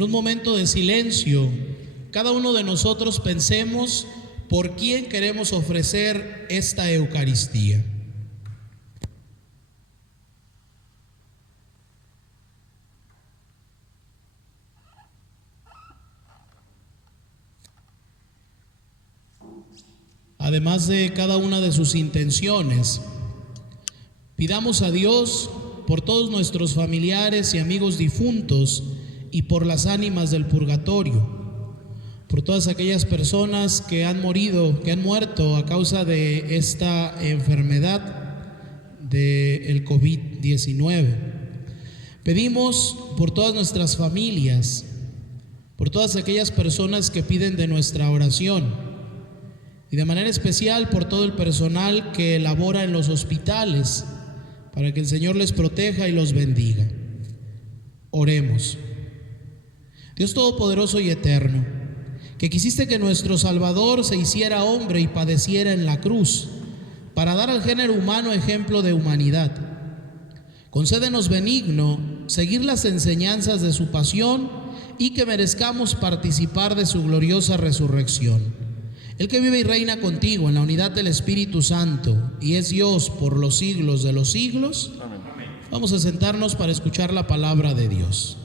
en un momento de silencio, cada uno de nosotros pensemos por quién queremos ofrecer esta Eucaristía. Además de cada una de sus intenciones, pidamos a Dios por todos nuestros familiares y amigos difuntos y por las ánimas del purgatorio, por todas aquellas personas que han muerto a causa de esta enfermedad del COVID-19. Pedimos por todas nuestras familias, por todas aquellas personas que piden de nuestra oración, y de manera especial por todo el personal que labora en los hospitales, para que el Señor les proteja y los bendiga. Oremos. Dios Todopoderoso y Eterno, que quisiste que nuestro Salvador se hiciera hombre y padeciera en la cruz, para dar al género humano ejemplo de humanidad, concédenos benigno seguir las enseñanzas de su pasión y que merezcamos participar de su gloriosa resurrección. El que vive y reina contigo en la unidad del Espíritu Santo y es Dios por los siglos de los siglos. Amén. Vamos a sentarnos para escuchar la palabra de Dios.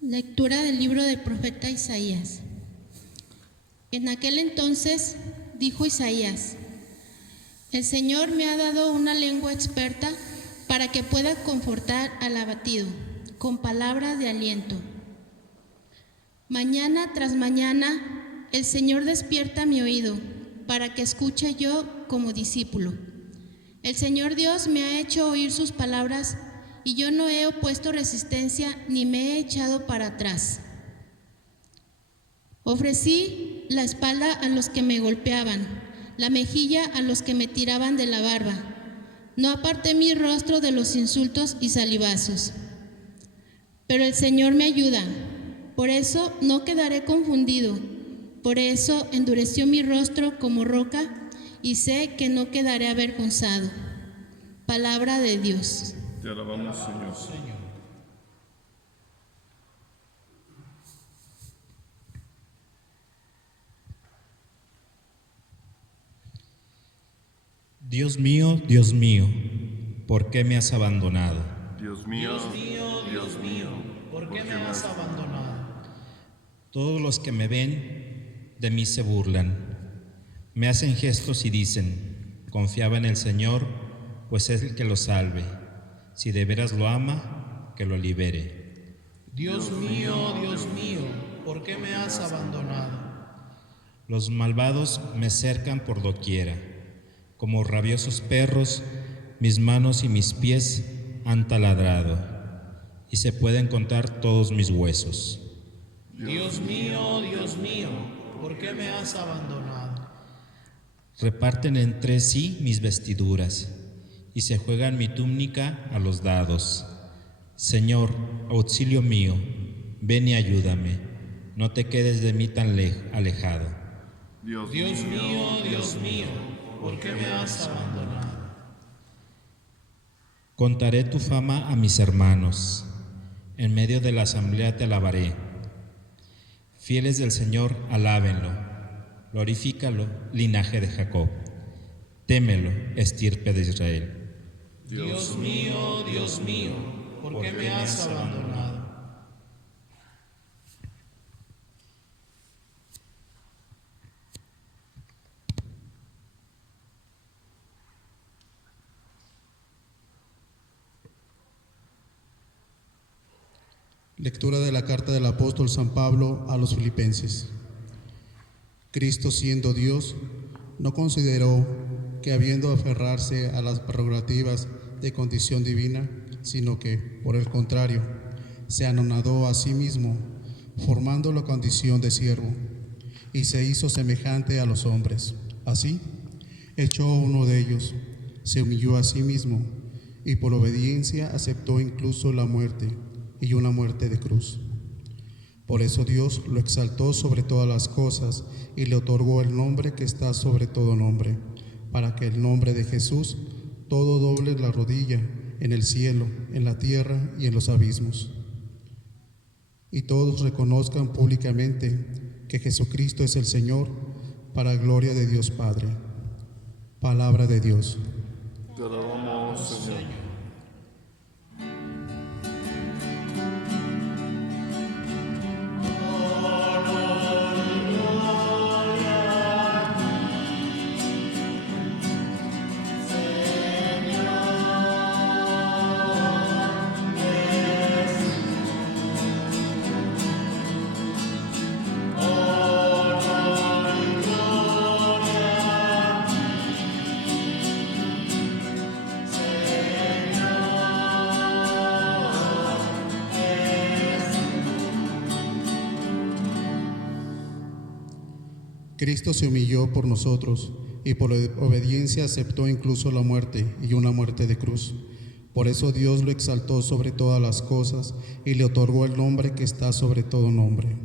Lectura del libro del profeta Isaías. En aquel entonces dijo Isaías: el Señor me ha dado una lengua experta para que pueda confortar al abatido con palabras de aliento. Mañana tras mañana el Señor despierta mi oído para que escuche yo como discípulo. El Señor Dios me ha hecho oír sus palabras y yo no he opuesto resistencia ni me he echado para atrás. Ofrecí la espalda a los que me golpeaban, la mejilla a los que me tiraban de la barba. No aparté mi rostro de los insultos y salivazos. Pero el Señor me ayuda, por eso no quedaré confundido. Por eso endureció mi rostro como roca y sé que no quedaré avergonzado. Palabra de Dios. Te alabamos, Señor. Dios mío, ¿por qué me has abandonado? Dios mío, ¿por qué me has abandonado? Todos los que me ven de mí se burlan. Me hacen gestos y dicen: confiaba en el Señor, pues es el que lo salve. Si de veras lo ama, que lo libere. Dios mío, ¿por qué me has abandonado? Los malvados me cercan por doquiera. Como rabiosos perros, mis manos y mis pies han taladrado, y se pueden contar todos mis huesos. Dios mío, ¿por qué me has abandonado? Reparten entre sí mis vestiduras, y se juegan mi túnica a los dados. Señor, auxilio mío, ven y ayúdame, no te quedes de mí tan alejado. Dios mío, ¿por qué me has abandonado? Contaré tu fama a mis hermanos, en medio de la asamblea te alabaré. Fieles del Señor, alábenlo, glorifícalo, linaje de Jacob. Témelo, estirpe de Israel. Dios mío, ¿por qué me has abandonado? Lectura de la carta del apóstol San Pablo a los Filipenses. Cristo, siendo Dios, no consideró que habiendo aferrarse a las prerrogativas de condición divina, sino que, por el contrario, se anonadó a sí mismo, formando la condición de siervo, y se hizo semejante a los hombres. Así, hecho uno de ellos, se humilló a sí mismo, y por obediencia aceptó incluso la muerte, y una muerte de cruz. Por eso Dios lo exaltó sobre todas las cosas y le otorgó el nombre que está sobre todo nombre, para que el nombre de Jesús todo doble la rodilla en el cielo, en la tierra y en los abismos. Y todos reconozcan públicamente que Jesucristo es el Señor, para gloria de Dios Padre. Palabra de Dios. Te alabamos, Señor. Cristo se humilló por nosotros y por obediencia aceptó incluso la muerte y una muerte de cruz. Por eso Dios lo exaltó sobre todas las cosas y le otorgó el nombre que está sobre todo nombre.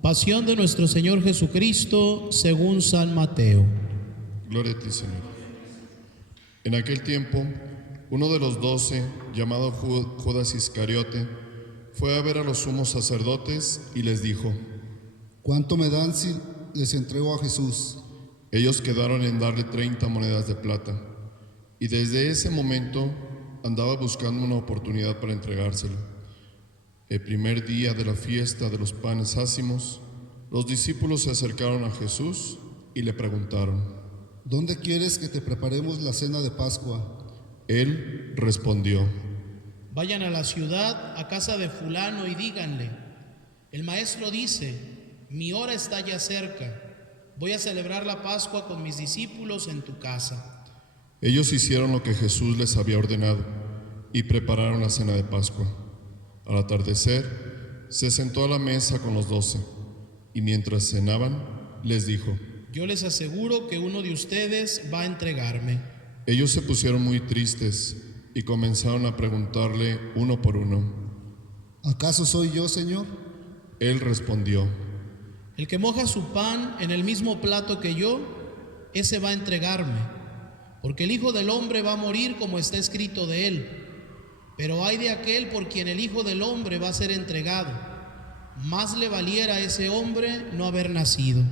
Pasión de nuestro Señor Jesucristo según San Mateo. Gloria a ti, Señor. En aquel tiempo, uno de los 12, llamado Judas Iscariote, fue a ver a los sumos sacerdotes y les dijo: ¿Cuánto me dan si les entrego a Jesús? Ellos quedaron en darle 30 monedas de plata, y desde ese momento andaba buscando una oportunidad para entregárselo. El primer día de la fiesta de los panes ácimos, los discípulos se acercaron a Jesús y le preguntaron: ¿Dónde quieres que te preparemos la cena de Pascua? Él respondió: Vayan a la ciudad, a casa de fulano, y díganle: el maestro dice, mi hora está ya cerca, voy a celebrar la Pascua con mis discípulos en tu casa. Ellos hicieron lo que Jesús les había ordenado y prepararon la cena de Pascua. Al atardecer, se sentó a la mesa con los 12, y mientras cenaban, les dijo: Yo les aseguro que uno de ustedes va a entregarme. Ellos se pusieron muy tristes y comenzaron a preguntarle uno por uno: ¿Acaso soy yo, Señor? Él respondió: El que moja su pan en el mismo plato que yo, ese va a entregarme, porque el Hijo del Hombre va a morir como está escrito de él. Pero ay de aquel por quien el Hijo del Hombre va a ser entregado. Más le valiera a ese hombre no haber nacido.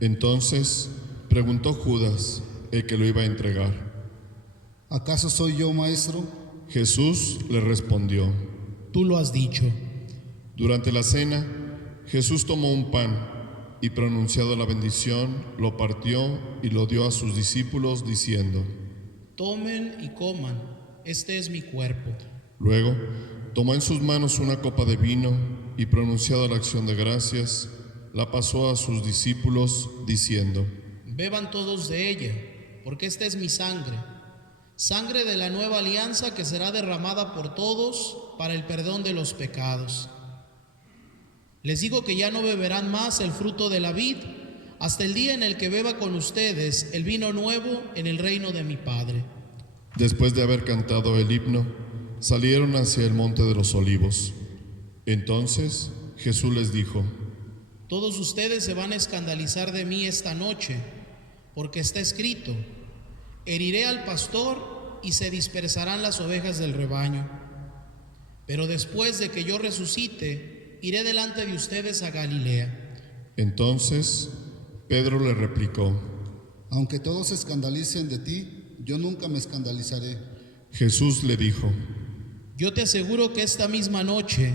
Entonces preguntó Judas, el que lo iba a entregar: ¿Acaso soy yo, Maestro? Jesús le respondió: Tú lo has dicho. Durante la cena, Jesús tomó un pan y, pronunciado la bendición, lo partió y lo dio a sus discípulos, diciendo: Tomen y coman, este es mi cuerpo. Luego, tomó en sus manos una copa de vino y, pronunciada la acción de gracias, la pasó a sus discípulos, diciendo: Beban todos de ella, porque esta es mi sangre, sangre de la nueva alianza que será derramada por todos para el perdón de los pecados. Les digo que ya no beberán más el fruto de la vid hasta el día en el que beba con ustedes el vino nuevo en el reino de mi Padre. Después de haber cantado el himno, salieron hacia el monte de los olivos. Entonces Jesús les dijo: Todos ustedes se van a escandalizar de mí esta noche, porque está escrito: heriré al pastor y se dispersarán las ovejas del rebaño. Pero después de que yo resucite, iré delante de ustedes a Galilea. Entonces Pedro le replicó: Aunque todos se escandalicen de ti, yo nunca me escandalizaré. Jesús le dijo: Yo te aseguro que esta misma noche,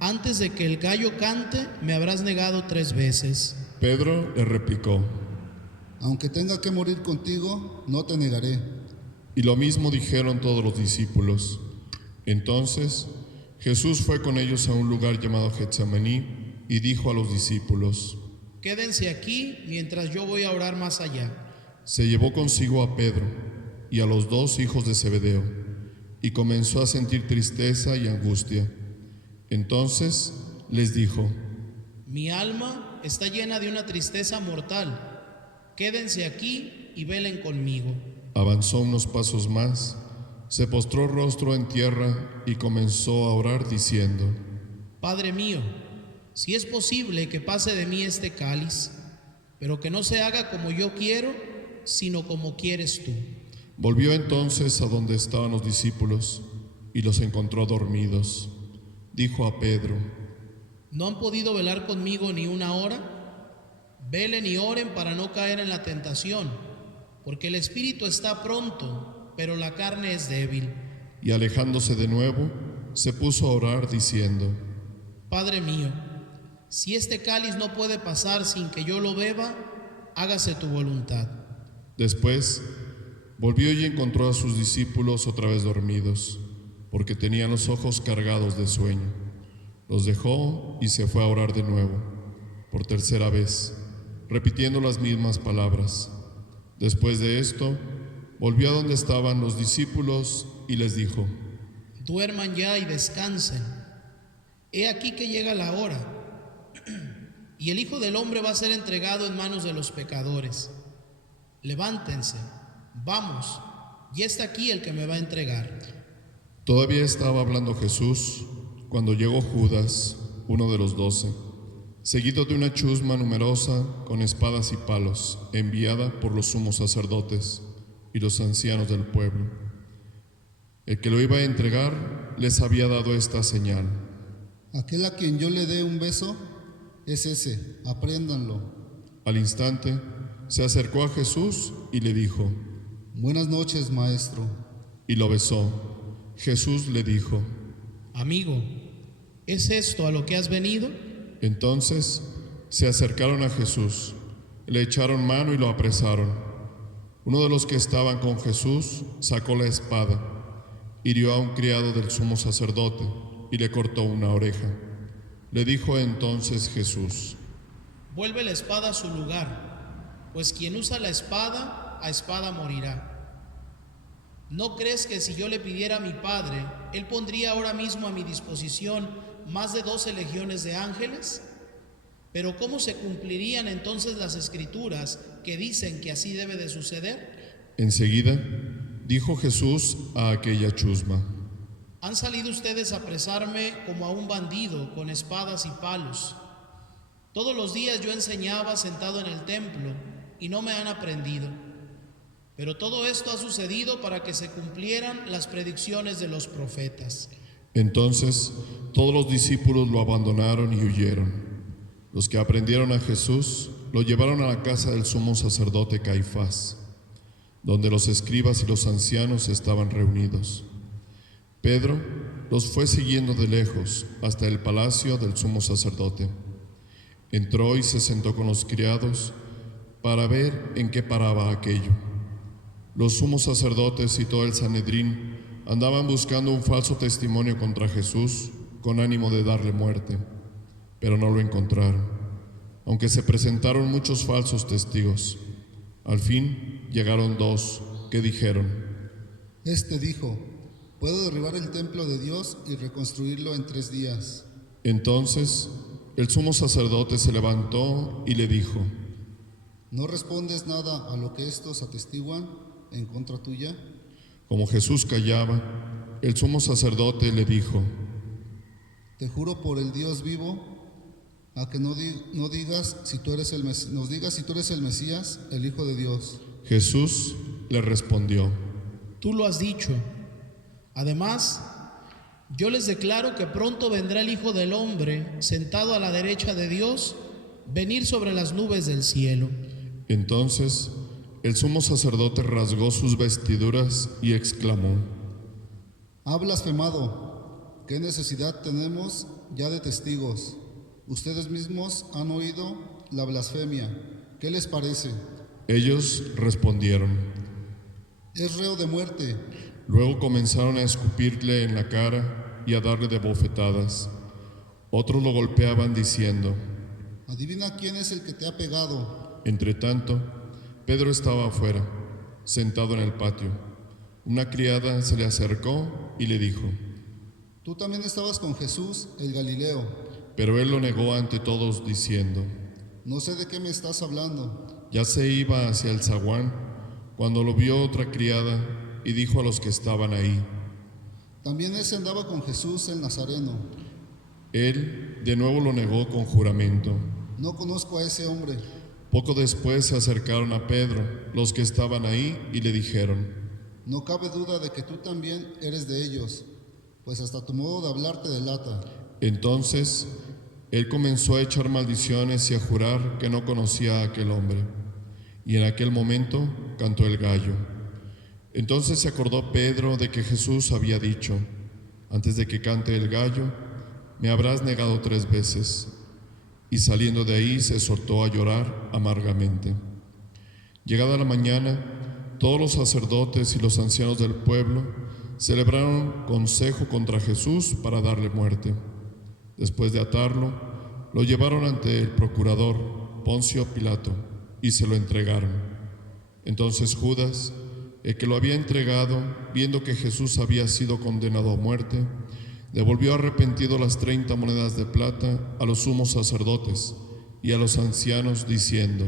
antes de que el gallo cante, me habrás negado 3 veces. Pedro le replicó: Aunque tenga que morir contigo, no te negaré. Y lo mismo dijeron todos los discípulos. Entonces Jesús fue con ellos a un lugar llamado Getsemaní y dijo a los discípulos: Quédense aquí mientras yo voy a orar más allá. Se llevó consigo a Pedro y a los 2 hijos de Zebedeo, y comenzó a sentir tristeza y angustia. Entonces les dijo: Mi alma está llena de una tristeza mortal. Quédense aquí y velen conmigo. Avanzó unos pasos más, se postró rostro en tierra y comenzó a orar diciendo: Padre mío, si es posible que pase de mí este cáliz, pero que no se haga como yo quiero, sino como quieres tú. Volvió entonces a donde estaban los discípulos y los encontró dormidos. Dijo a Pedro: ¿No han podido velar conmigo ni una hora? Velen y oren para no caer en la tentación, porque el espíritu está pronto, pero la carne es débil. Y alejándose de nuevo, se puso a orar diciendo: Padre mío, si este cáliz no puede pasar sin que yo lo beba, hágase tu voluntad. Después volvió y encontró a sus discípulos otra vez dormidos, porque tenían los ojos cargados de sueño. Los dejó y se fue a orar de nuevo, por tercera vez, repitiendo las mismas palabras. Después de esto, volvió a donde estaban los discípulos y les dijo: Duerman ya y descansen. He aquí que llega la hora, y el Hijo del Hombre va a ser entregado en manos de los pecadores. Levántense, vamos, ya está aquí el que me va a entregar. Todavía estaba hablando Jesús cuando llegó Judas, uno de los 12, seguido de una chusma numerosa con espadas y palos, enviada por los sumos sacerdotes y los ancianos del pueblo. El que lo iba a entregar les había dado esta señal: Aquel a quien yo le dé un beso es ese, apréndanlo. Al instante se acercó a Jesús y le dijo: Buenas noches, maestro. Y lo besó. Jesús le dijo: Amigo, ¿es esto a lo que has venido? Entonces se acercaron a Jesús, le echaron mano y lo apresaron. Uno de los que estaban con Jesús sacó la espada, hirió a un criado del sumo sacerdote y le cortó una oreja. Le dijo entonces Jesús: Vuelve la espada a su lugar, pues quien usa la espada, a espada morirá. ¿No crees que si yo le pidiera a mi Padre, Él pondría ahora mismo a mi disposición más de 12 legiones de ángeles? Pero ¿cómo se cumplirían entonces las escrituras que dicen que así debe de suceder? Enseguida dijo Jesús a aquella chusma: Han salido ustedes a apresarme como a un bandido con espadas y palos. Todos los días yo enseñaba sentado en el templo y no me han aprendido. Pero todo esto ha sucedido para que se cumplieran las predicciones de los profetas. Entonces todos los discípulos lo abandonaron y huyeron. Los que aprendieron a Jesús lo llevaron a la casa del sumo sacerdote Caifás, donde los escribas y los ancianos estaban reunidos. Pedro los fue siguiendo de lejos hasta el palacio del sumo sacerdote. Entró y se sentó con los criados para ver en qué paraba aquello. Los sumos sacerdotes y todo el Sanedrín andaban buscando un falso testimonio contra Jesús con ánimo de darle muerte, pero no lo encontraron, aunque se presentaron muchos falsos testigos. Al fin llegaron 2 que dijeron: Este dijo: Puedo derribar el templo de Dios y reconstruirlo en 3 días. Entonces el sumo sacerdote se levantó y le dijo: ¿No respondes nada a lo que estos atestiguan en contra tuya? Como Jesús callaba, el sumo sacerdote le dijo: Te juro por el Dios vivo, a que no digas si tú eres nos digas si tú eres el Mesías, el Hijo de Dios. Jesús le respondió: Tú lo has dicho. Además, yo les declaro que pronto vendrá el Hijo del Hombre, sentado a la derecha de Dios, venir sobre las nubes del cielo. Entonces el sumo sacerdote rasgó sus vestiduras y exclamó: Ha blasfemado. ¿Qué necesidad tenemos ya de testigos? Ustedes mismos han oído la blasfemia. ¿Qué les parece? Ellos respondieron: es reo de muerte. Luego comenzaron a escupirle en la cara y a darle de bofetadas. Otros lo golpeaban diciendo. Adivina quién es el que te ha pegado. Entretanto, Pedro estaba afuera, sentado en el patio. Una criada se le acercó y le dijo, Tú también estabas con Jesús, el Galileo. pero él lo negó ante todos diciendo, No sé de qué me estás hablando. ya se iba hacia el zaguán cuando lo vio otra criada y dijo a los que estaban ahí. También ese andaba con Jesús, el Nazareno. Él de nuevo lo negó con juramento. No conozco a ese hombre. Poco después se acercaron a Pedro los que estaban ahí y le dijeron, No cabe duda de que tú también eres de ellos, pues hasta tu modo de hablar te delata. entonces él comenzó a echar maldiciones y a jurar que no conocía a aquel hombre. Y en aquel momento cantó el gallo. Entonces se acordó Pedro de que Jesús había dicho, antes de que cante el gallo, me habrás negado 3 veces. Y saliendo de ahí se soltó a llorar amargamente. Llegada la mañana, todos los sacerdotes y los ancianos del pueblo celebraron consejo contra Jesús para darle muerte. Después de atarlo, lo llevaron ante el procurador Poncio Pilato y se lo entregaron. Entonces Judas, el que lo había entregado, viendo que Jesús había sido condenado a muerte, devolvió arrepentido las 30 monedas de plata a los sumos sacerdotes y a los ancianos, diciendo,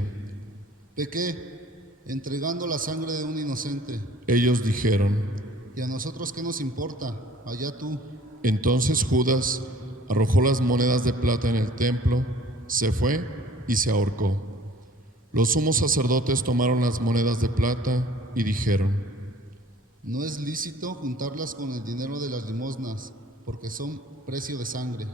Pequé, entregando la sangre de un inocente. ellos dijeron. ¿Y a nosotros qué nos importa? Allá tú. Entonces Judas arrojó las monedas de plata en el templo, se fue y se ahorcó. Los sumos sacerdotes tomaron las monedas de plata y dijeron, No es lícito juntarlas con el dinero de las limosnas, porque son precio de sangre.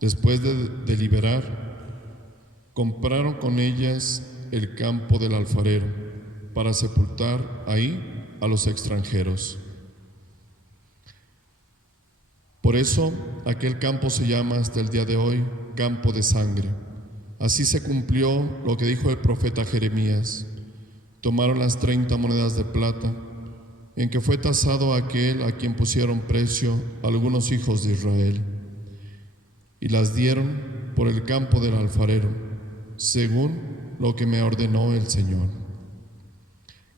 después de deliberar, compraron con ellas el campo del alfarero para sepultar ahí a los extranjeros. Por eso aquel campo se llama hasta el día de hoy campo de sangre. Así se cumplió lo que dijo el profeta Jeremías. Tomaron las 30 monedas de plata, en que fue tasado aquel a quien pusieron precio algunos hijos de Israel, y las dieron por el campo del alfarero, según lo que me ordenó el Señor.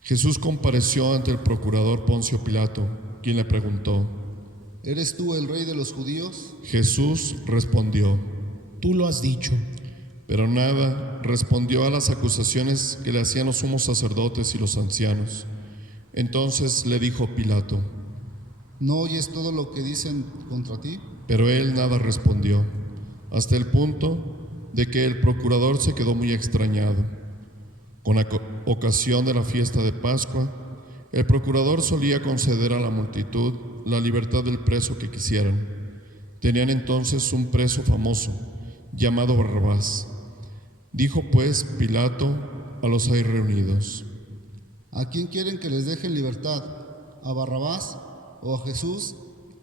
Jesús compareció ante el procurador Poncio Pilato, quien le preguntó, ¿Eres tú el rey de los judíos? Jesús respondió, Tú lo has dicho. pero nada respondió a las acusaciones que le hacían los sumos sacerdotes y los ancianos. Entonces le dijo Pilato, ¿No oyes todo lo que dicen contra ti? pero él nada respondió, hasta el punto de que el procurador se quedó muy extrañado. Con ocasión de la fiesta de Pascua, el procurador solía conceder a la multitud la libertad del preso que quisieran. Tenían entonces un preso famoso, llamado Barrabás. Dijo pues Pilato a los ahí reunidos, ¿A quién quieren que les dejen libertad? ¿A Barrabás o a Jesús,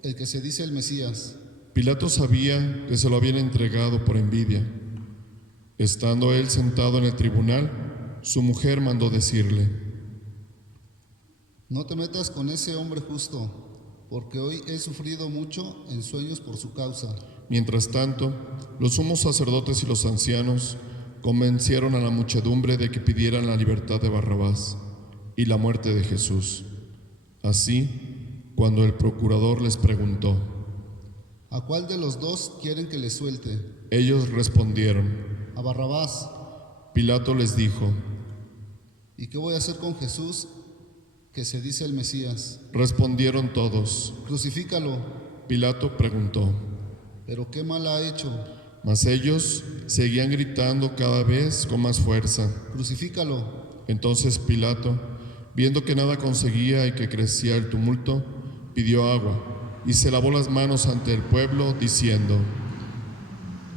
el que se dice el Mesías? Pilato sabía que se lo habían entregado por envidia. Estando él sentado en el tribunal, su mujer mandó decirle, No te metas con ese hombre justo, porque hoy he sufrido mucho en sueños por su causa. Mientras tanto, los sumos sacerdotes y los ancianos convencieron a la muchedumbre de que pidieran la libertad de Barrabás y la muerte de Jesús. Así, cuando el procurador les preguntó, ¿A cuál de los dos quieren que les suelte? ellos respondieron. A Barrabás. Pilato les dijo, ¿Y qué voy a hacer con Jesús, que se dice el Mesías? respondieron todos. Crucifícalo. Pilato preguntó, ¿Pero qué mal ha hecho? mas ellos seguían gritando cada vez con más fuerza. Crucifícalo. Entonces Pilato, viendo que nada conseguía y que crecía el tumulto, pidió agua y se lavó las manos ante el pueblo, diciendo,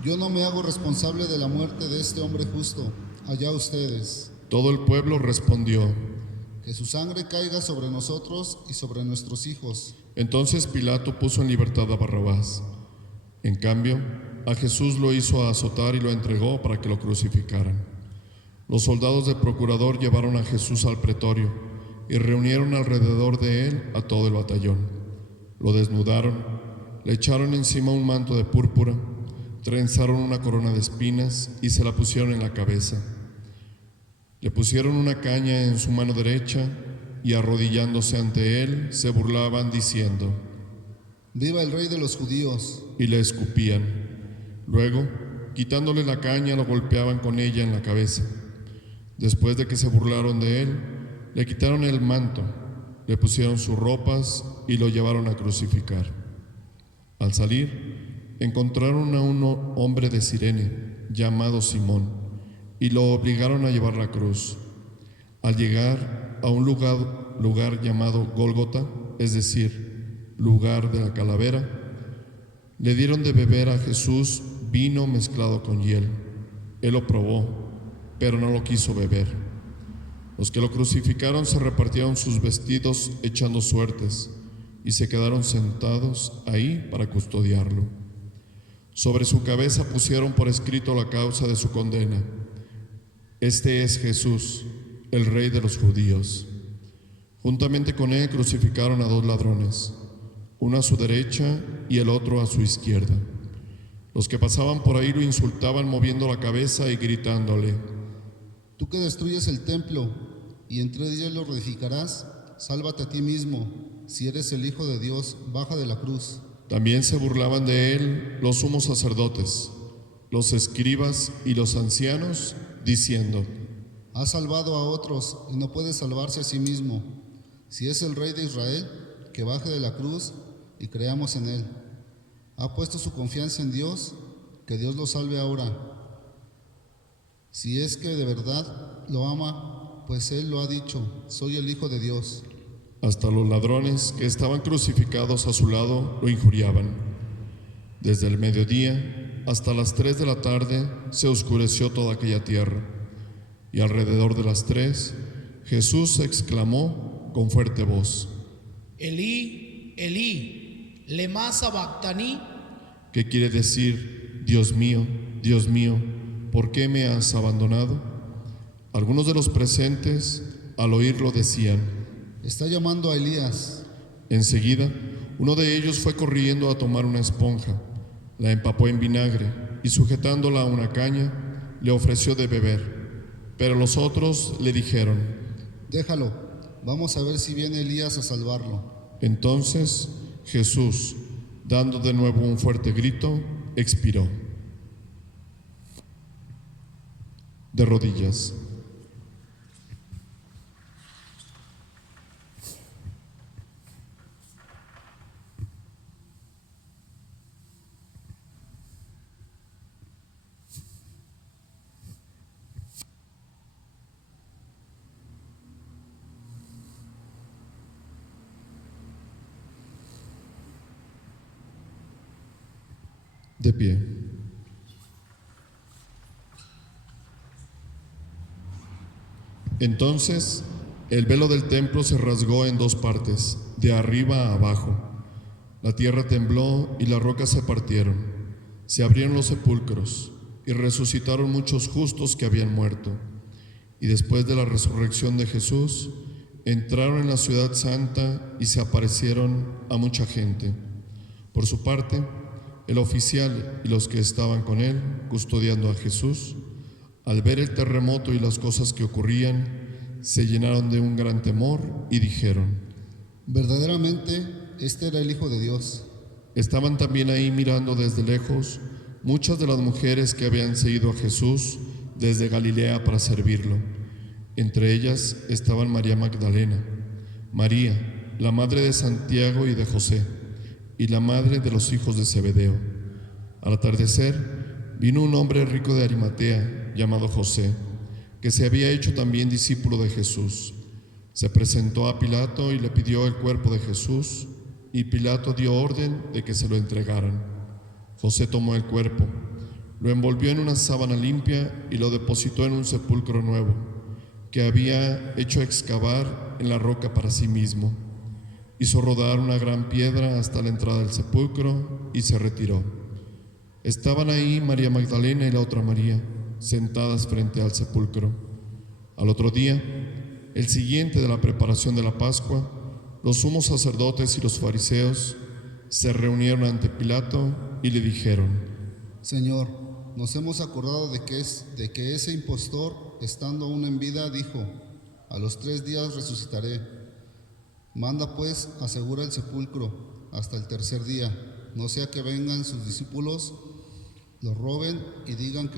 Yo no me hago responsable de la muerte de este hombre justo. Allá ustedes. todo el pueblo respondió. Que su sangre caiga sobre nosotros y sobre nuestros hijos. Entonces Pilato puso en libertad a Barrabás. En cambio, a Jesús lo hizo azotar y lo entregó para que lo crucificaran. Los soldados del procurador llevaron a Jesús al pretorio y reunieron alrededor de él a todo el batallón. Lo desnudaron, le echaron encima un manto de púrpura, trenzaron una corona de espinas y se la pusieron en la cabeza. Le pusieron una caña en su mano derecha y arrodillándose ante él se burlaban diciendo: ¡Viva el Rey de los judíos! Y le escupían. Luego, quitándole la caña, lo golpeaban con ella en la cabeza. Después de que se burlaron de él, le quitaron el manto, le pusieron sus ropas y lo llevaron a crucificar. Al salir, encontraron a un hombre de Cirene, llamado Simón, y lo obligaron a llevar la cruz. Al llegar a un lugar llamado Gólgota, es decir, lugar de la calavera, le dieron de beber a Jesús vino mezclado con hiel. Él lo probó, pero no lo quiso beber. Los que lo crucificaron se repartieron sus vestidos echando suertes y se quedaron sentados ahí para custodiarlo. Sobre su cabeza pusieron por escrito la causa de su condena: Este es Jesús, el Rey de los judíos. Juntamente con él crucificaron a 2 ladrones, uno a su derecha y el otro a su izquierda. Los que pasaban por ahí lo insultaban moviendo la cabeza y gritándole: Tú que destruyes el templo y entre ellos lo reedificarás, sálvate a ti mismo. Si eres el Hijo de Dios, baja de la cruz. También se burlaban de él los sumos sacerdotes, los escribas y los ancianos, diciendo: Ha salvado a otros y no puede salvarse a sí mismo. Si es el Rey de Israel, que baje de la cruz y creamos en él. Ha puesto su confianza en Dios, que Dios lo salve ahora. Si es que de verdad lo ama, pues él lo ha dicho: soy el Hijo de Dios. Hasta los ladrones que estaban crucificados a su lado lo injuriaban. Desde el mediodía hasta las 3 de la tarde se oscureció toda aquella tierra, y alrededor de las 3 Jesús exclamó con fuerte voz: Elí, Elí, lema sabactani, ¿qué quiere decir: Dios mío, ¿por qué me has abandonado? Algunos de los presentes, al oírlo, decían: Está llamando a Elías. Enseguida, uno de ellos fue corriendo a tomar una esponja, la empapó en vinagre y sujetándola a una caña, le ofreció de beber. Pero los otros le dijeron: Déjalo, vamos a ver si viene Elías a salvarlo. Entonces Jesús, dando de nuevo un fuerte grito, expiró. De rodillas. De pie. Entonces, el velo del templo se rasgó en 2 partes, de arriba a abajo. La tierra tembló y las rocas se partieron. Se abrieron los sepulcros y resucitaron muchos justos que habían muerto. Y después de la resurrección de Jesús, entraron en la ciudad santa y se aparecieron a mucha gente. Por su parte, el oficial y los que estaban con él, custodiando a Jesús, al ver el terremoto y las cosas que ocurrían, se llenaron de un gran temor y dijeron: Verdaderamente, este era el Hijo de Dios. Estaban también ahí mirando desde lejos muchas de las mujeres que habían seguido a Jesús desde Galilea para servirlo. Entre ellas estaban María Magdalena, María, la madre de Santiago y de José, y la madre de los hijos de Zebedeo. Al atardecer, vino un hombre rico de Arimatea, llamado José, que se había hecho también discípulo de Jesús. Se presentó a Pilato y le pidió el cuerpo de Jesús, y Pilato dio orden de que se lo entregaran. José tomó el cuerpo, lo envolvió en una sábana limpia y lo depositó en un sepulcro nuevo, que había hecho excavar en la roca para sí mismo. Hizo rodar una gran piedra hasta la entrada del sepulcro y se retiró. Estaban ahí María Magdalena y la otra María, sentadas frente al sepulcro. Al otro día, el siguiente de la preparación de la Pascua, los sumos sacerdotes y los fariseos se reunieron ante Pilato y le dijeron: Señor, nos hemos acordado de que ese impostor, estando aún en vida, dijo: a los 3 días resucitaré. Manda pues, asegura el sepulcro hasta el 3er día, no sea que vengan sus discípulos, lo roben y digan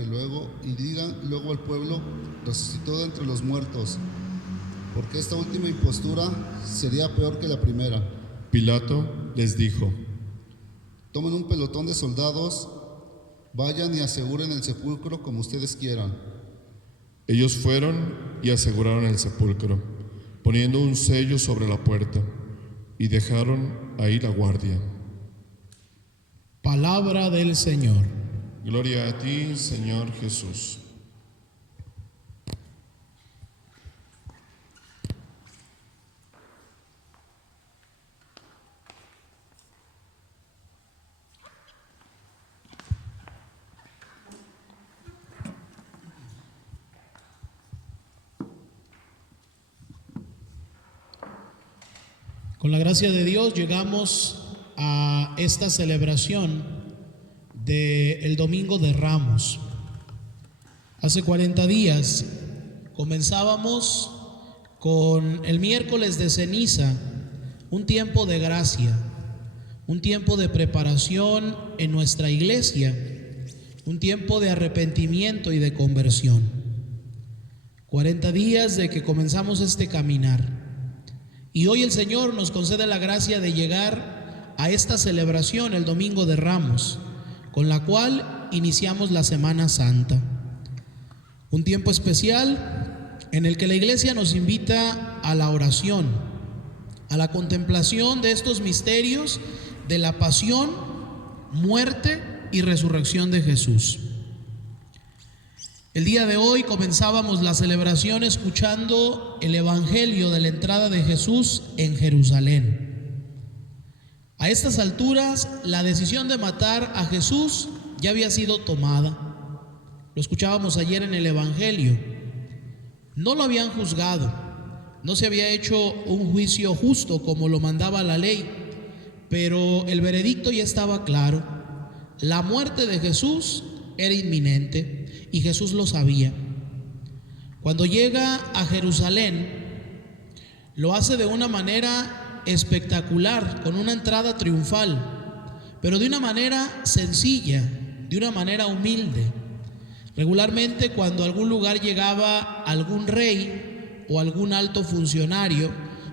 luego al pueblo: resucitó de entre los muertos, porque esta última impostura sería peor que la primera. Pilato les dijo: Tomen un pelotón de soldados, vayan y aseguren el sepulcro como ustedes quieran. Ellos fueron y aseguraron el sepulcro, poniendo un sello sobre la puerta, y dejaron ahí la guardia. Palabra del Señor. Gloria a ti, Señor Jesús. Con la gracia de Dios llegamos a esta celebración del Domingo de Ramos. Hace 40 días comenzábamos con el miércoles de ceniza, un tiempo de gracia, un tiempo de preparación en nuestra iglesia, un tiempo de arrepentimiento y de conversión. 40 días de que comenzamos este caminar. Y hoy el Señor nos concede la gracia de llegar a esta celebración, el Domingo de Ramos, con la cual iniciamos la Semana Santa. Un tiempo especial en el que la Iglesia nos invita a la oración, a la contemplación de estos misterios de la pasión, muerte y resurrección de Jesús. El día de hoy comenzábamos la celebración escuchando el Evangelio de la entrada de Jesús en Jerusalén. A estas alturas, la decisión de matar a Jesús ya había sido tomada. Lo escuchábamos ayer en el Evangelio. No lo habían juzgado, no se había hecho un juicio justo como lo mandaba la ley, pero el veredicto ya estaba claro. La muerte de Jesús era inminente. Y Jesús lo sabía. Cuando llega a Jerusalén, lo hace de una manera espectacular, con una entrada triunfal, pero de una manera sencilla, de una manera humilde. Regularmente, cuando a algún lugar llegaba algún rey o algún alto funcionario,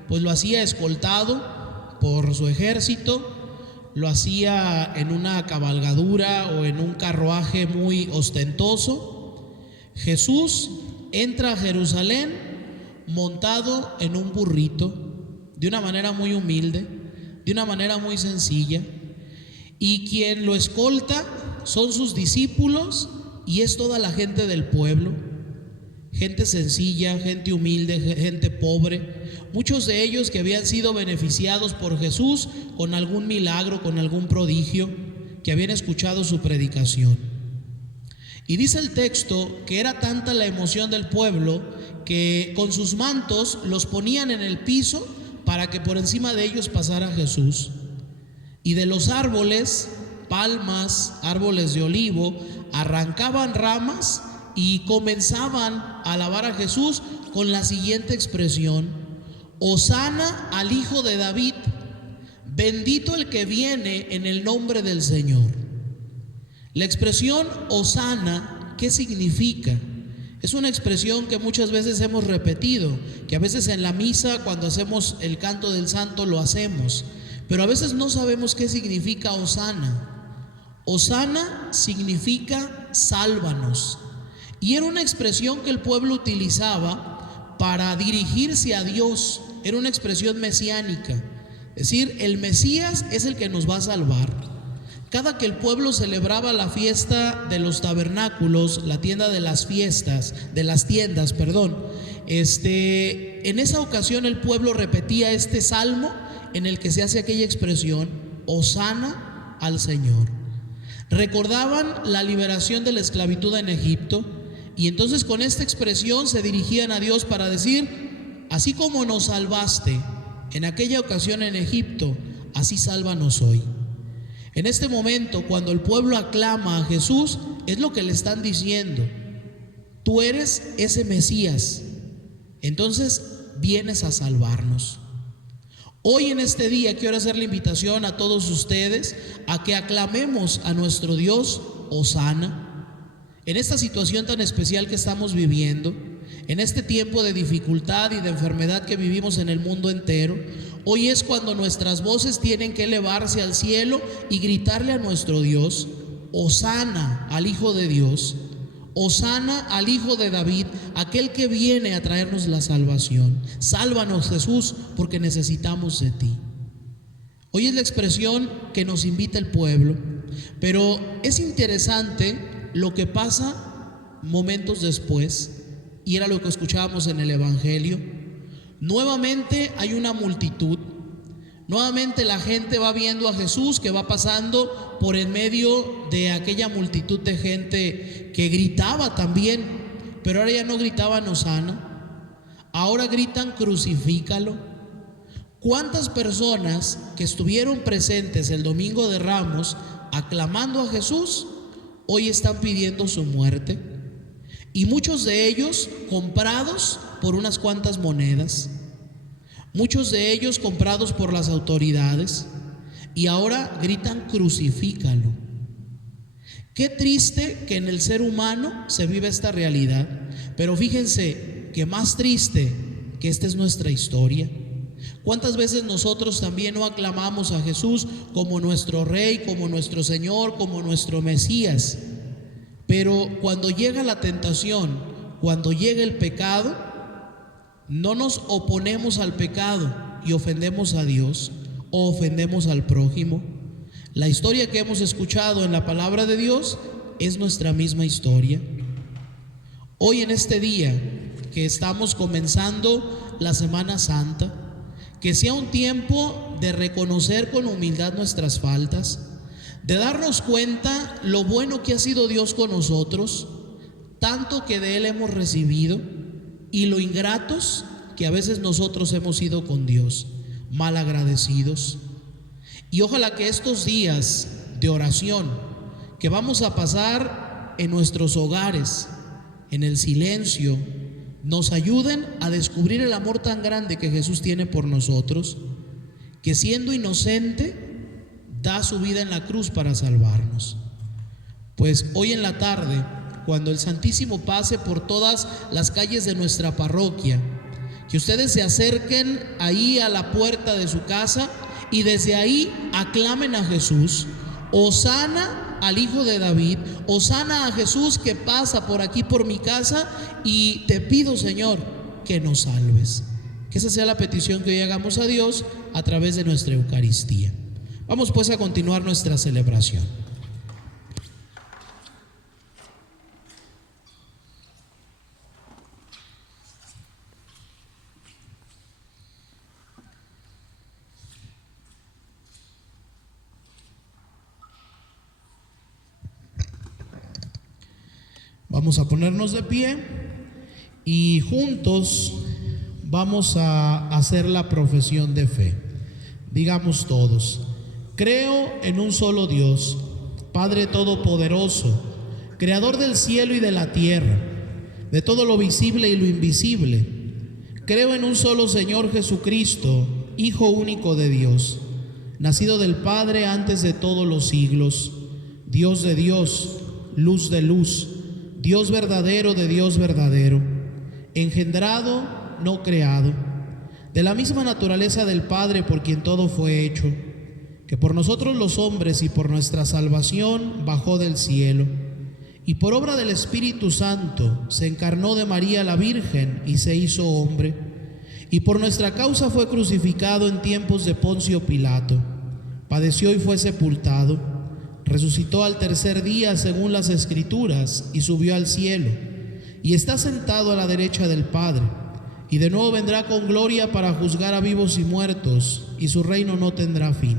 pues lo hacía escoltado por su ejército, lo hacía en una cabalgadura o en un carruaje muy ostentoso. Jesús entra a Jerusalén montado en un burrito, de una manera muy humilde, de una manera muy sencilla, y quien lo escolta son sus discípulos y es toda la gente del pueblo, gente sencilla, gente humilde, gente pobre, muchos de ellos que habían sido beneficiados por Jesús con algún milagro, con algún prodigio, que habían escuchado su predicación. Y dice el texto que era tanta la emoción del pueblo que con sus mantos los ponían en el piso para que por encima de ellos pasara Jesús. Y de los árboles, palmas, árboles de olivo, arrancaban ramas y comenzaban a alabar a Jesús con la siguiente expresión: Hosana al Hijo de David, bendito el que viene en el nombre del Señor. La expresión Hosana, ¿qué significa? Es una expresión que muchas veces hemos repetido, que a veces en la misa, cuando hacemos el canto del santo, lo hacemos, pero a veces no sabemos qué significa Hosana. Hosana significa sálvanos, y era una expresión que el pueblo utilizaba para dirigirse a Dios. Era una expresión mesiánica, es decir, el Mesías es el que nos va a salvar. Cada que el pueblo celebraba la fiesta de los tabernáculos, la tienda de las fiestas, de las tiendas, perdón, en esa ocasión el pueblo repetía este salmo en el que se hace aquella expresión: Hosana al Señor. Recordaban la liberación de la esclavitud en Egipto, y entonces con esta expresión se dirigían a Dios para decir: así como nos salvaste en aquella ocasión en Egipto, así sálvanos hoy. En este momento, cuando el pueblo aclama a Jesús, es lo que le están diciendo: tú eres ese Mesías, entonces vienes a salvarnos. Hoy en este día quiero hacer la invitación a todos ustedes a que aclamemos a nuestro Dios Hosana. En esta situación tan especial que estamos viviendo, en este tiempo de dificultad y de enfermedad que vivimos en el mundo entero, hoy es cuando nuestras voces tienen que elevarse al cielo y gritarle a nuestro Dios: Hosana al Hijo de Dios, Hosana al Hijo de David, aquel que viene a traernos la salvación. Sálvanos, Jesús, porque necesitamos de ti. Hoy es la expresión que nos invita el pueblo, pero es interesante lo que pasa momentos después, y era lo que escuchábamos en el Evangelio. Nuevamente hay una multitud, nuevamente la gente va viendo a Jesús que va pasando por en medio de aquella multitud de gente que gritaba también, pero ahora ya no gritaban Hosana, ahora gritan crucifícalo. ¿Cuántas personas que estuvieron presentes el domingo de Ramos aclamando a Jesús hoy están pidiendo su muerte? Y muchos de ellos comprados por unas cuantas monedas, muchos de ellos comprados por las autoridades, y ahora gritan crucifícalo. Qué triste que en el ser humano se vive esta realidad, pero fíjense que más triste que esta es nuestra historia. ¿Cuántas veces nosotros también no aclamamos a Jesús como nuestro Rey, como nuestro Señor, como nuestro Mesías? Pero cuando llega la tentación, cuando llega el pecado, no nos oponemos al pecado y ofendemos a Dios o ofendemos al prójimo. La historia que hemos escuchado en la palabra de Dios es nuestra misma historia. Hoy en este día que estamos comenzando la Semana Santa, que sea un tiempo de reconocer con humildad nuestras faltas, de darnos cuenta lo bueno que ha sido Dios con nosotros, tanto que de Él hemos recibido, y lo ingratos que a veces nosotros hemos sido con Dios, mal agradecidos. Y ojalá que estos días de oración que vamos a pasar en nuestros hogares, en el silencio, nos ayuden a descubrir el amor tan grande que Jesús tiene por nosotros, que siendo inocente da su vida en la cruz para salvarnos. Pues hoy en la tarde, cuando el Santísimo pase por todas las calles de nuestra parroquia, que ustedes se acerquen ahí a la puerta de su casa y desde ahí aclamen a Jesús: Hosana al Hijo de David, Hosana a Jesús que pasa por aquí por mi casa, y te pido, Señor, que nos salves. Que esa sea la petición que hoy hagamos a Dios a través de nuestra Eucaristía. Vamos pues a continuar nuestra celebración. Vamos a ponernos de pie y juntos vamos a hacer la profesión de fe. Digamos todos: creo en un solo Dios, Padre Todopoderoso, Creador del cielo y de la tierra, de todo lo visible y lo invisible. Creo en un solo Señor Jesucristo, Hijo único de Dios, nacido del Padre antes de todos los siglos, Dios de Dios, luz de luz, Dios verdadero de Dios verdadero, engendrado, no creado, de la misma naturaleza del Padre por quien todo fue hecho, que por nosotros los hombres y por nuestra salvación bajó del cielo, y por obra del Espíritu Santo se encarnó de María la Virgen y se hizo hombre, y por nuestra causa fue crucificado en tiempos de Poncio Pilato, padeció y fue sepultado, resucitó al tercer día según las Escrituras y subió al cielo, y está sentado a la derecha del Padre, y de nuevo vendrá con gloria para juzgar a vivos y muertos, y su reino no tendrá fin.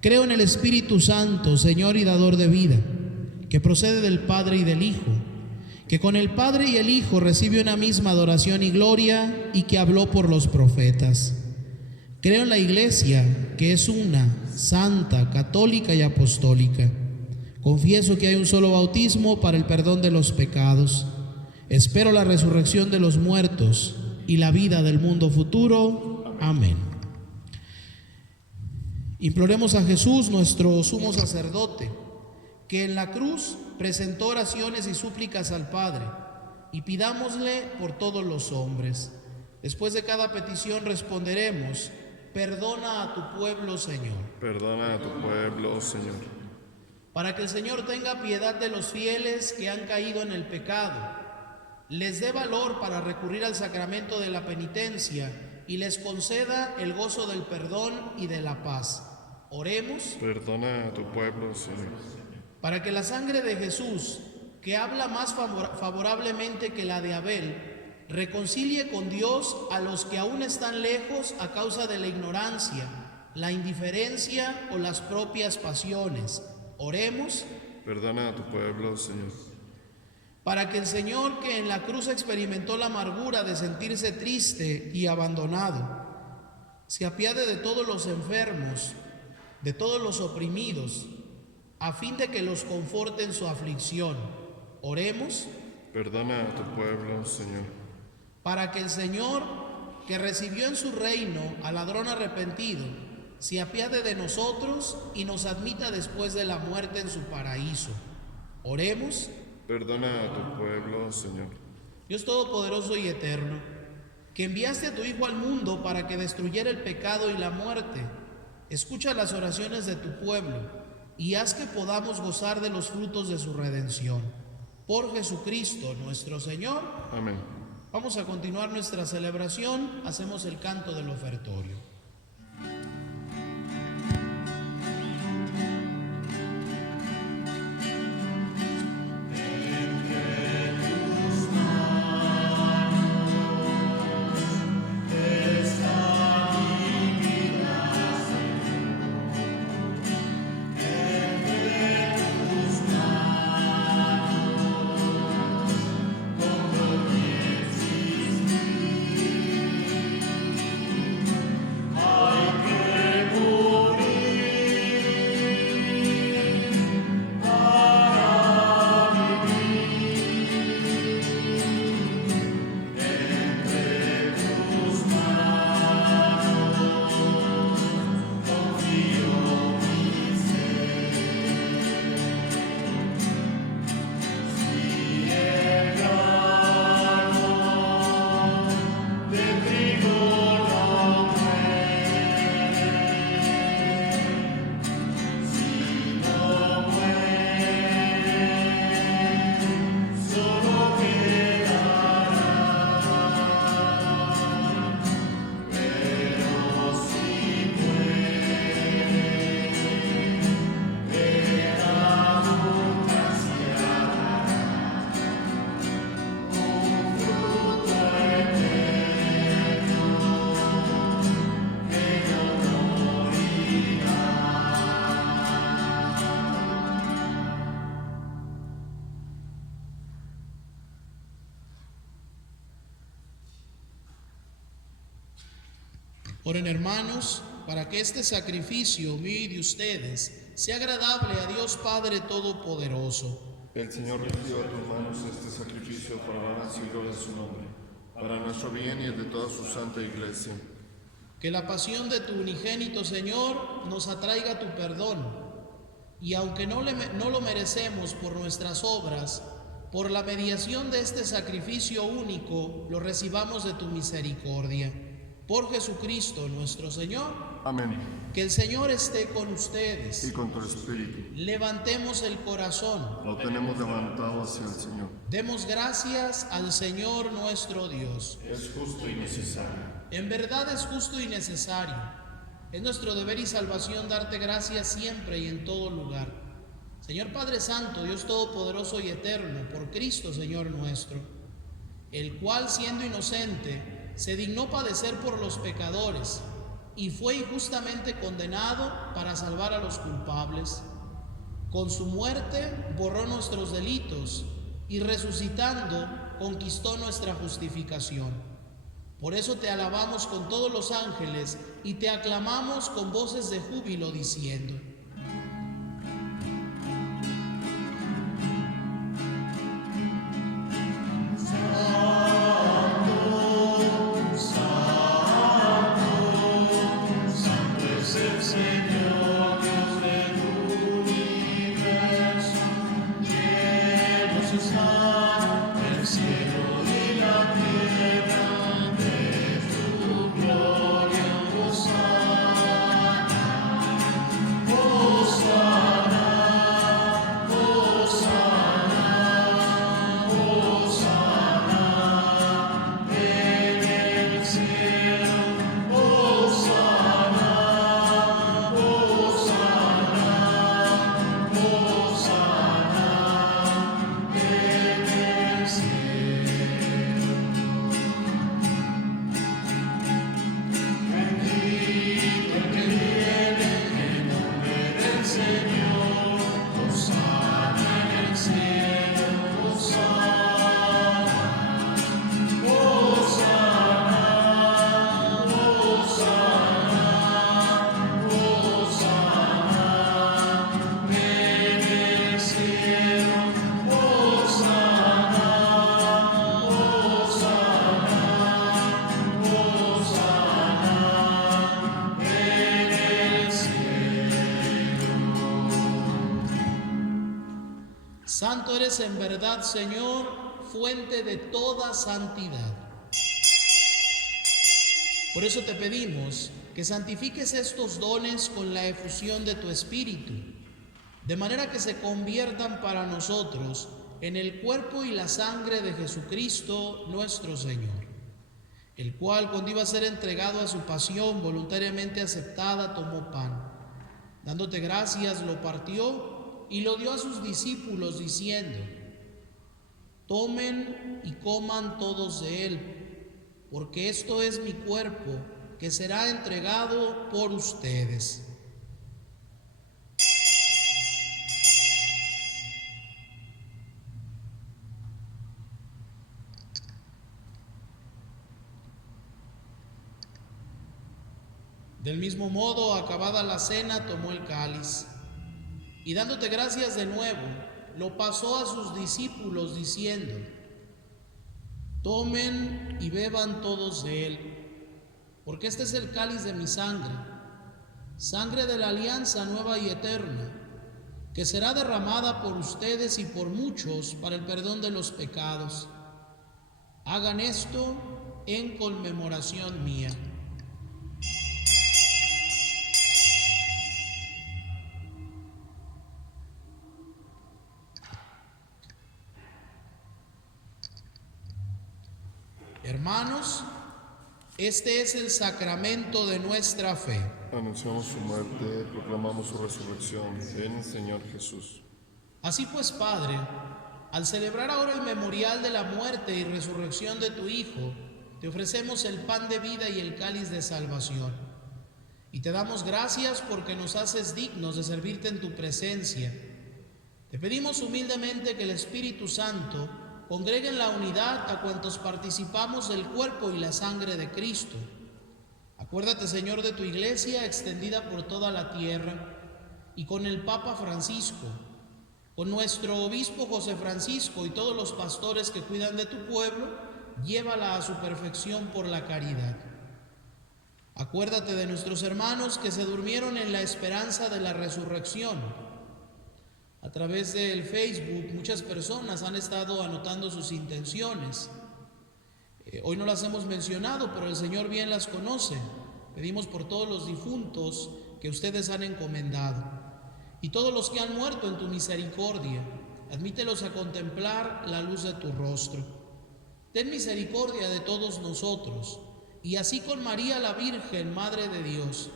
Creo en el Espíritu Santo, Señor y dador de vida, que procede del Padre y del Hijo, que con el Padre y el Hijo recibe una misma adoración y gloria, y que habló por los profetas. Creo en la Iglesia, que es una, santa, católica y apostólica. Confieso que hay un solo bautismo para el perdón de los pecados. Espero la resurrección de los muertos y la vida del mundo futuro. Amén. Imploremos a Jesús, nuestro sumo sacerdote, que en la cruz presentó oraciones y súplicas al Padre, y pidámosle por todos los hombres. Después de cada petición responderemos: perdona a tu pueblo, Señor. Perdona a tu pueblo, Señor. Para que el Señor tenga piedad de los fieles que han caído en el pecado, les dé valor para recurrir al sacramento de la penitencia y les conceda el gozo del perdón y de la paz. Oremos. Perdona a tu pueblo, Señor. Para que la sangre de Jesús, que habla más favorablemente que la de Abel, reconcilie con Dios a los que aún están lejos a causa de la ignorancia, la indiferencia o las propias pasiones. Oremos. Perdona a tu pueblo, Señor. Para que el Señor, que en la cruz experimentó la amargura de sentirse triste y abandonado, se apiade de todos los enfermos, de todos los oprimidos, a fin de que los conforte en su aflicción. Oremos. Perdona a tu pueblo, Señor. Para que el Señor, que recibió en su reino al ladrón arrepentido, se apiade de nosotros y nos admita después de la muerte en su paraíso. Oremos. Perdona a tu pueblo, Señor. Dios Todopoderoso y Eterno, que enviaste a tu Hijo al mundo para que destruyera el pecado y la muerte, escucha las oraciones de tu pueblo y haz que podamos gozar de los frutos de su redención. Por Jesucristo nuestro Señor. Amén. Vamos a continuar nuestra celebración. Hacemos el canto del ofertorio. Oren, hermanos, para que este sacrificio mío y de ustedes sea agradable a Dios Padre Todopoderoso. El Señor reciba a tus manos este sacrificio para la alabanza y gloria de su nombre, para nuestro bien y el de toda su santa Iglesia. Que la pasión de tu unigénito Señor nos atraiga tu perdón, y aunque no lo merecemos por nuestras obras, por la mediación de este sacrificio único, lo recibamos de tu misericordia. Por Jesucristo nuestro Señor. Amén. Que el Señor esté con ustedes. Y con tu espíritu. Levantemos el corazón. Lo tenemos levantado hacia el Señor. Demos gracias al Señor nuestro Dios. Es justo y necesario. En verdad es justo y necesario. Es nuestro deber y salvación darte gracias siempre y en todo lugar. Señor Padre Santo, Dios Todopoderoso y Eterno, por Cristo Señor nuestro, el cual, siendo inocente, se dignó padecer por los pecadores y fue injustamente condenado para salvar a los culpables. Con su muerte borró nuestros delitos y resucitando conquistó nuestra justificación. Por eso te alabamos con todos los ángeles y te aclamamos con voces de júbilo diciendo: Santo eres en verdad, Señor, fuente de toda santidad. Por eso te pedimos que santifiques estos dones con la efusión de tu Espíritu, de manera que se conviertan para nosotros en el cuerpo y la sangre de Jesucristo nuestro Señor, el cual, cuando iba a ser entregado a su pasión voluntariamente aceptada, tomó pan. Dándote gracias, lo partió y lo dio a sus discípulos diciendo: tomen y coman todos de él, porque esto es mi cuerpo que será entregado por ustedes. Del mismo modo, acabada la cena, tomó el cáliz y dándote gracias de nuevo, lo pasó a sus discípulos diciendo: tomen y beban todos de él, porque este es el cáliz de mi sangre, sangre de la alianza nueva y eterna, que será derramada por ustedes y por muchos para el perdón de los pecados. Hagan esto en conmemoración mía. Hermanos, este es el sacramento de nuestra fe. Anunciamos su muerte, proclamamos su resurrección. Ven, Señor Jesús. Así pues, Padre, al celebrar ahora el memorial de la muerte y resurrección de tu Hijo, te ofrecemos el pan de vida y el cáliz de salvación. Y te damos gracias porque nos haces dignos de servirte en tu presencia. Te pedimos humildemente que el Espíritu Santo congregue en la unidad a cuantos participamos del cuerpo y la sangre de Cristo. Acuérdate, Señor, de tu iglesia extendida por toda la tierra, y con el Papa Francisco, con nuestro obispo José Francisco y todos los pastores que cuidan de tu pueblo, llévala a su perfección por la caridad. Acuérdate de nuestros hermanos que se durmieron en la esperanza de la resurrección. A través del Facebook muchas personas han estado anotando sus intenciones. Hoy no las hemos mencionado, pero el Señor bien las conoce. Pedimos por todos los difuntos que ustedes han encomendado y todos los que han muerto en tu misericordia. Admítelos a contemplar la luz de tu rostro. Ten misericordia de todos nosotros, y así con María la Virgen, Madre de Dios,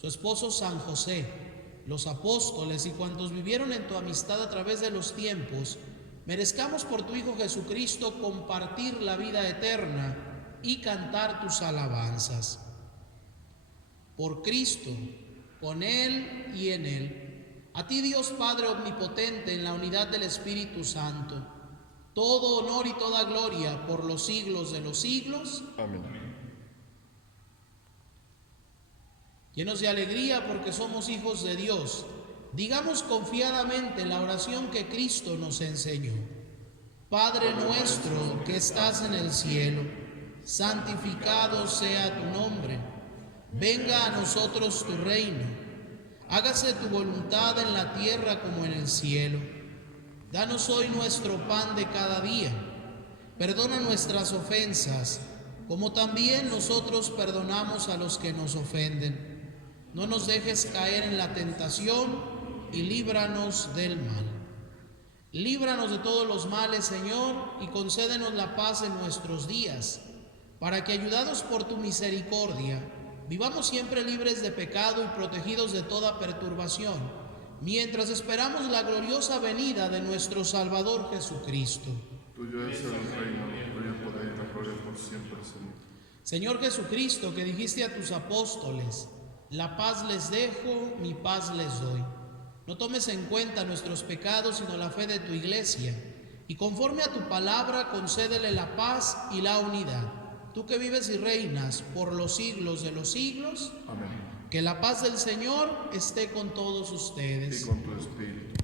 su esposo San José, los apóstoles y cuantos vivieron en tu amistad a través de los tiempos, merezcamos por tu Hijo Jesucristo compartir la vida eterna y cantar tus alabanzas. Por Cristo, con Él y en Él, a ti Dios Padre Omnipotente, en la unidad del Espíritu Santo, todo honor y toda gloria por los siglos de los siglos. Amén. Llenos de alegría porque somos hijos de Dios, digamos confiadamente la oración que Cristo nos enseñó. Padre nuestro que estás en el cielo, santificado sea tu nombre. Venga a nosotros tu reino. Hágase tu voluntad en la tierra como en el cielo. Danos hoy nuestro pan de cada día. Perdona nuestras ofensas, como también nosotros perdonamos a los que nos ofenden. No nos dejes caer en la tentación y líbranos del mal. Líbranos de todos los males, Señor, y concédenos la paz en nuestros días, para que, ayudados por tu misericordia, vivamos siempre libres de pecado y protegidos de toda perturbación, mientras esperamos la gloriosa venida de nuestro Salvador Jesucristo. Tuyo es el reino, tuyo el poder y la gloria por siempre, Señor. Señor Jesucristo, que dijiste a tus apóstoles: la paz les dejo, mi paz les doy. No tomes en cuenta nuestros pecados, sino la fe de tu iglesia, y conforme a tu palabra concédele la paz y la unidad. Tú que vives y reinas por los siglos de los siglos. Amén. Que la paz del Señor esté con todos ustedes. Y con tu espíritu.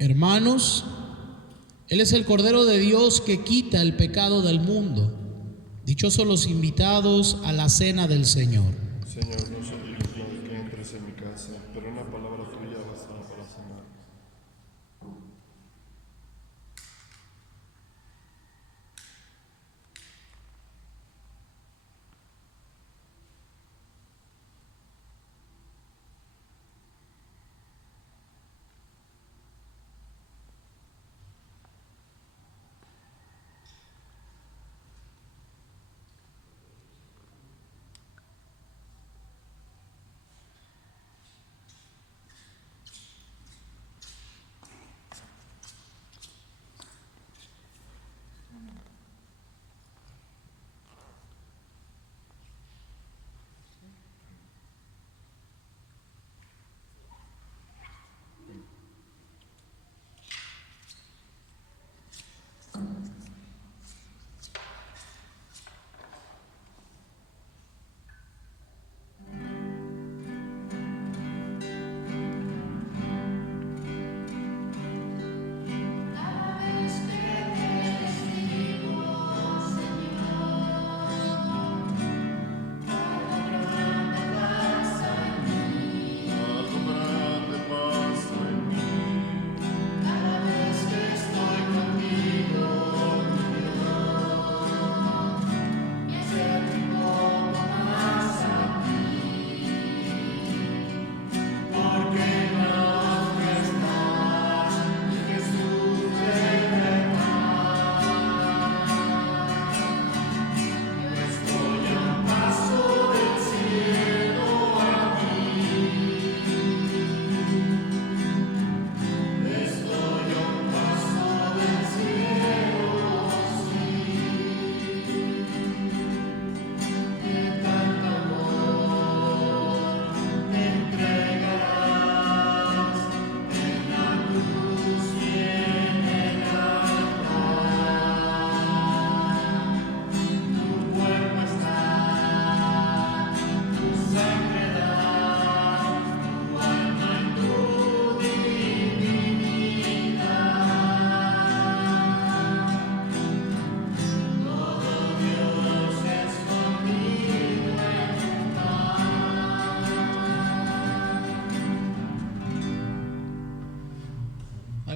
Hermanos, Él es el Cordero de Dios que quita el pecado del mundo. Dichosos los invitados a la cena del Señor. Señor, no soy digno de que entres en mi casa, pero una palabra tuya bastará para sanar.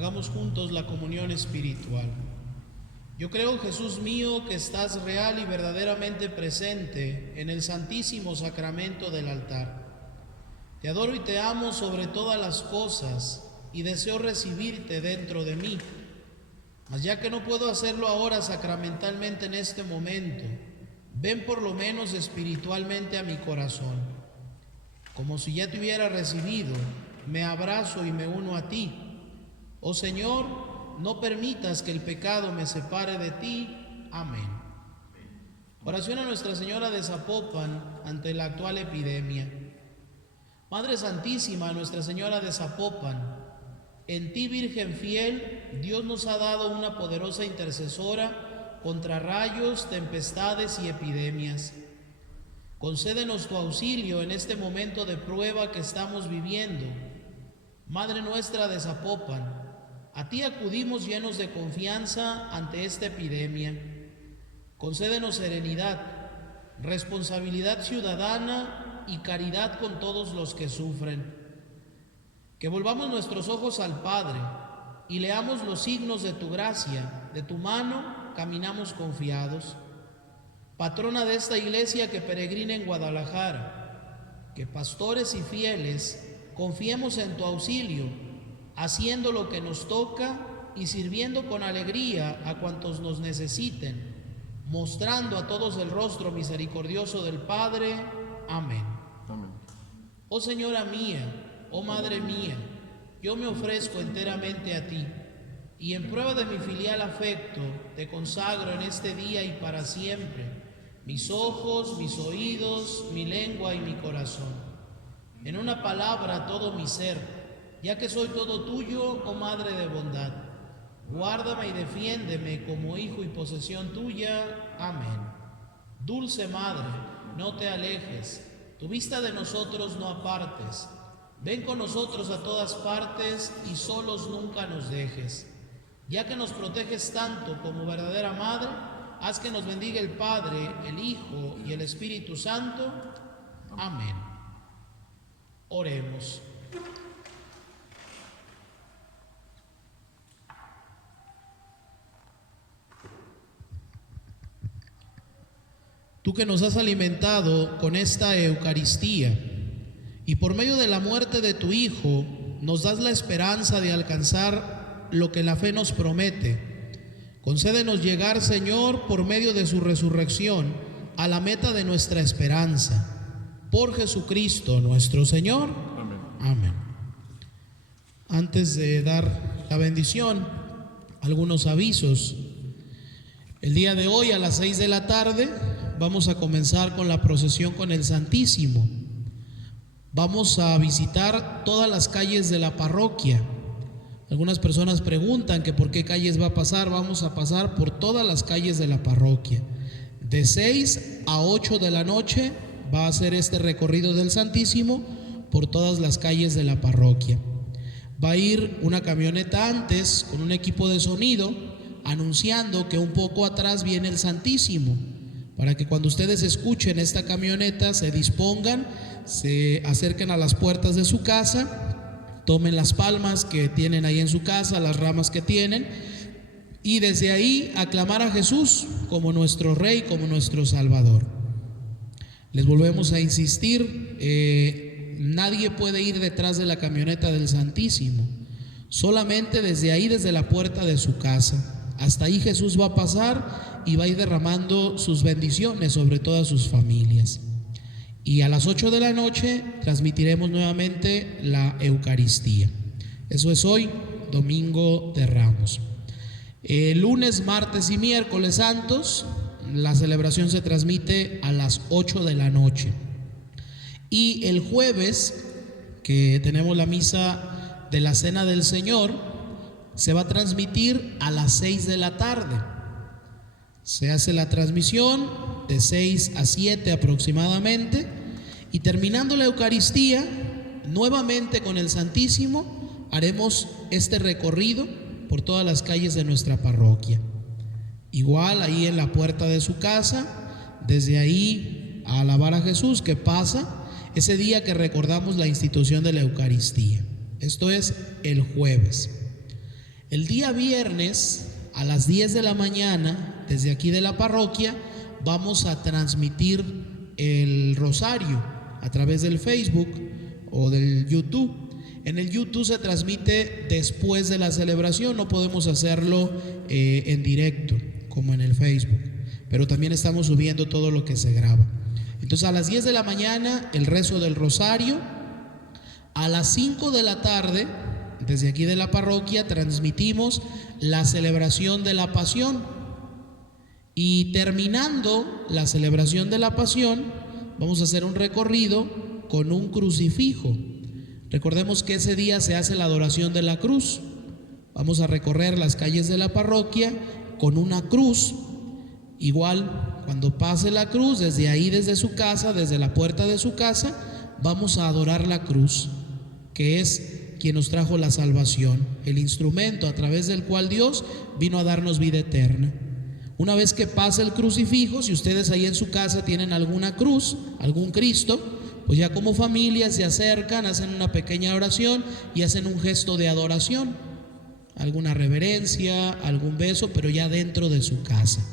hagamos juntos la comunión espiritual. Yo creo, Jesús mío, que estás real y verdaderamente presente en el santísimo sacramento del altar. Te adoro y te amo sobre todas las cosas y deseo recibirte dentro de mí. Mas ya que no puedo hacerlo ahora sacramentalmente en este momento, ven por lo menos espiritualmente a mi corazón. Como si ya te hubiera recibido, me abrazo y me uno a ti. Oh Señor, no permitas que el pecado me separe de ti. Amén. Oración a Nuestra Señora de Zapopan ante la actual epidemia. Madre Santísima, Nuestra Señora de Zapopan, en ti, Virgen fiel, Dios nos ha dado una poderosa intercesora contra rayos, tempestades y epidemias. Concédenos tu auxilio en este momento de prueba que estamos viviendo. Madre nuestra de Zapopan, a ti acudimos llenos de confianza ante esta epidemia. Concédenos serenidad, responsabilidad ciudadana y caridad con todos los que sufren. Que volvamos nuestros ojos al Padre y leamos los signos de tu gracia. De tu mano caminamos confiados. Patrona de esta iglesia que peregrina en Guadalajara, que pastores y fieles confiemos en tu auxilio, haciendo lo que nos toca y sirviendo con alegría a cuantos nos necesiten, mostrando a todos el rostro misericordioso del Padre. Amén. Amén. Oh Señora mía, oh Madre mía, yo me ofrezco enteramente a ti, y en prueba de mi filial afecto, te consagro en este día y para siempre mis ojos, mis oídos, mi lengua y mi corazón. En una palabra, todo mi ser, ya que soy todo tuyo, oh Madre de bondad. Guárdame y defiéndeme como hijo y posesión tuya. Amén. Dulce Madre, no te alejes, tu vista de nosotros no apartes. Ven con nosotros a todas partes y solos nunca nos dejes. Ya que nos proteges tanto como verdadera Madre, haz que nos bendiga el Padre, el Hijo y el Espíritu Santo. Amén. Oremos. Tú que nos has alimentado con esta Eucaristía y por medio de la muerte de tu Hijo nos das la esperanza de alcanzar lo que la fe nos promete, concédenos llegar, Señor, por medio de su resurrección, a la meta de nuestra esperanza. Por Jesucristo nuestro Señor. Amén. Amén. Antes de dar la bendición, algunos avisos. El día de hoy a las 6 de la tarde vamos a comenzar con la procesión con el Santísimo. Vamos a visitar todas las calles de la parroquia. Algunas personas preguntan que por qué calles va a pasar. Vamos a pasar por todas las calles de la parroquia. De 6 a 8 de la noche va a ser este recorrido del Santísimo por todas las calles de la parroquia. Va a ir una camioneta antes con un equipo de sonido anunciando que un poco atrás viene el Santísimo, para que cuando ustedes escuchen esta camioneta se dispongan, se acerquen a las puertas de su casa, tomen las palmas que tienen ahí en su casa, las ramas que tienen, y desde ahí aclamar a Jesús como nuestro Rey, como nuestro Salvador. Les volvemos a insistir, nadie puede ir detrás de la camioneta del Santísimo, solamente desde ahí, desde la puerta de su casa. Hasta ahí Jesús va a pasar y va a ir derramando sus bendiciones sobre todas sus familias. Y a las 8 de la noche transmitiremos nuevamente la Eucaristía. Eso es hoy, Domingo de Ramos. Lunes, martes y miércoles santos, la celebración se transmite a las 8 de la noche. Y el jueves, que tenemos la misa de la Cena del Señor, se va a transmitir a las 6 de la tarde. Se hace la transmisión de 6 a 7 aproximadamente, y terminando la Eucaristía, nuevamente con el Santísimo, haremos este recorrido por todas las calles de nuestra parroquia. Igual ahí en la puerta de su casa, desde ahí a alabar a Jesús, que pasa ese día que recordamos la institución de la Eucaristía. Esto es el jueves. El día viernes a las 10 de la mañana, desde aquí de la parroquia, vamos a transmitir el rosario a través del Facebook o del YouTube. En el YouTube se transmite después de la celebración, no podemos hacerlo en directo como en el Facebook, pero también estamos subiendo todo lo que se graba. Entonces a las 10 de la mañana el rezo del rosario, a las 5 de la tarde desde aquí de la parroquia transmitimos la celebración de la Pasión, y terminando la celebración de la Pasión vamos a hacer un recorrido con un crucifijo. Recordemos que ese día se hace la adoración de la cruz. Vamos a recorrer las calles de la parroquia con una cruz. Igual, cuando pase la cruz, desde ahí, desde su casa, desde la puerta de su casa, vamos a adorar la cruz, que es quien nos trajo la salvación, el instrumento a través del cual Dios vino a darnos vida eterna. Una vez que pase el crucifijo, si ustedes ahí en su casa tienen alguna cruz, algún Cristo, pues ya como familia se acercan, hacen una pequeña oración y hacen un gesto de adoración, alguna reverencia, algún beso, pero ya dentro de su casa.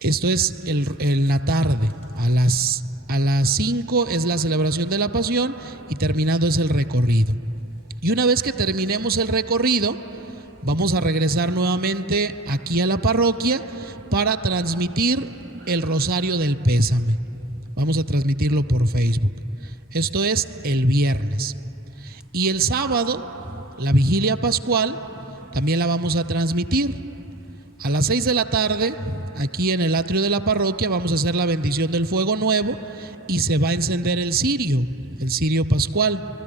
Esto es en la tarde, a las 5 es la celebración de la Pasión y terminado es el recorrido. Y una vez que terminemos el recorrido, vamos a regresar nuevamente aquí a la parroquia para transmitir el rosario del pésame. Vamos a transmitirlo por Facebook. Esto es el viernes. Y el sábado, la vigilia pascual, también la vamos a transmitir. A las 6 de la tarde, aquí en el atrio de la parroquia, vamos a hacer la bendición del fuego nuevo y se va a encender el cirio pascual.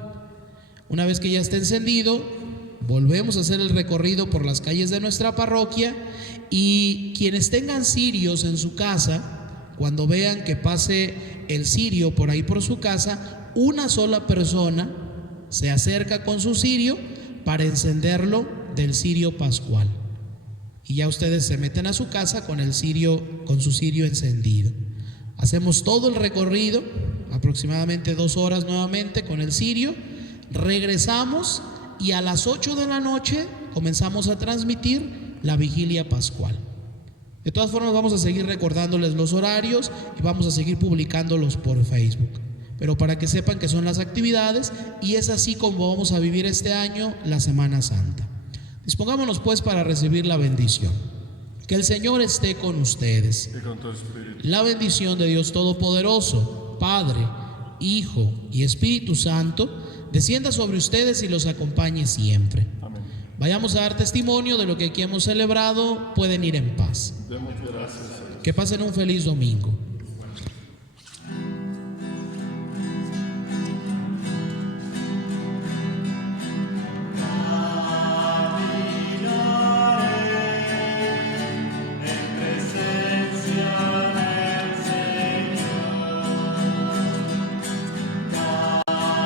Una vez que ya esté encendido, volvemos a hacer el recorrido por las calles de nuestra parroquia, y quienes tengan cirios en su casa, cuando vean que pase el cirio por ahí por su casa, una sola persona se acerca con su cirio para encenderlo del cirio pascual. Y ya ustedes se meten a su casa con el cirio, con su cirio encendido. Hacemos todo el recorrido, aproximadamente 2 horas nuevamente con el cirio. Regresamos y a las 8 de la noche comenzamos a transmitir la vigilia pascual. De todas formas vamos a seguir recordándoles los horarios y vamos a seguir publicándolos por Facebook, pero para que sepan que son las actividades, y es así como vamos a vivir este año la Semana Santa. Dispongámonos pues para recibir la bendición. Que el Señor esté con ustedes. Y con tu espíritu. La bendición de Dios Todopoderoso, Padre, Hijo y Espíritu Santo, descienda sobre ustedes y los acompañe siempre. Amén. Vayamos a dar testimonio de lo que aquí hemos celebrado. Pueden ir en paz. Demos gracias. Que pasen un feliz domingo.